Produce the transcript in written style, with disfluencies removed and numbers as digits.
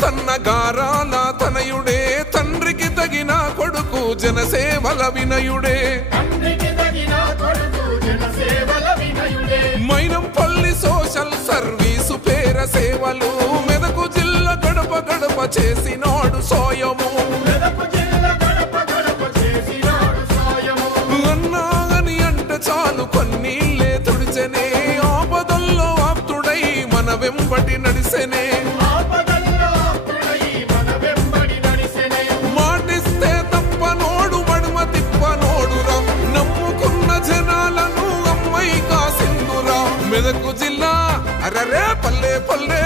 తన్నగారాల తనయుడే తండ్రికి తగిన కొడుకు జనసేవల వినయుడే మైనంపల్లి సోషల్ సర్వీసు పేర సేవలు మెదకు జిల్లా గడప గడప చేసినాడు సోయము అన్నాగని అంటే చాలు కొన్నీళ్ళే తుడిచెనే ఆపదల్లో ఆప్తుడై మన వెంబడి నడిసెనే మాటిస్తే తప్పనోడు మడుమ తిప్పనోడురా నమ్ముకున్న జనాలను అమ్మై కాసిందురా మెదకు జిల్లా అరరే పల్లె పల్లె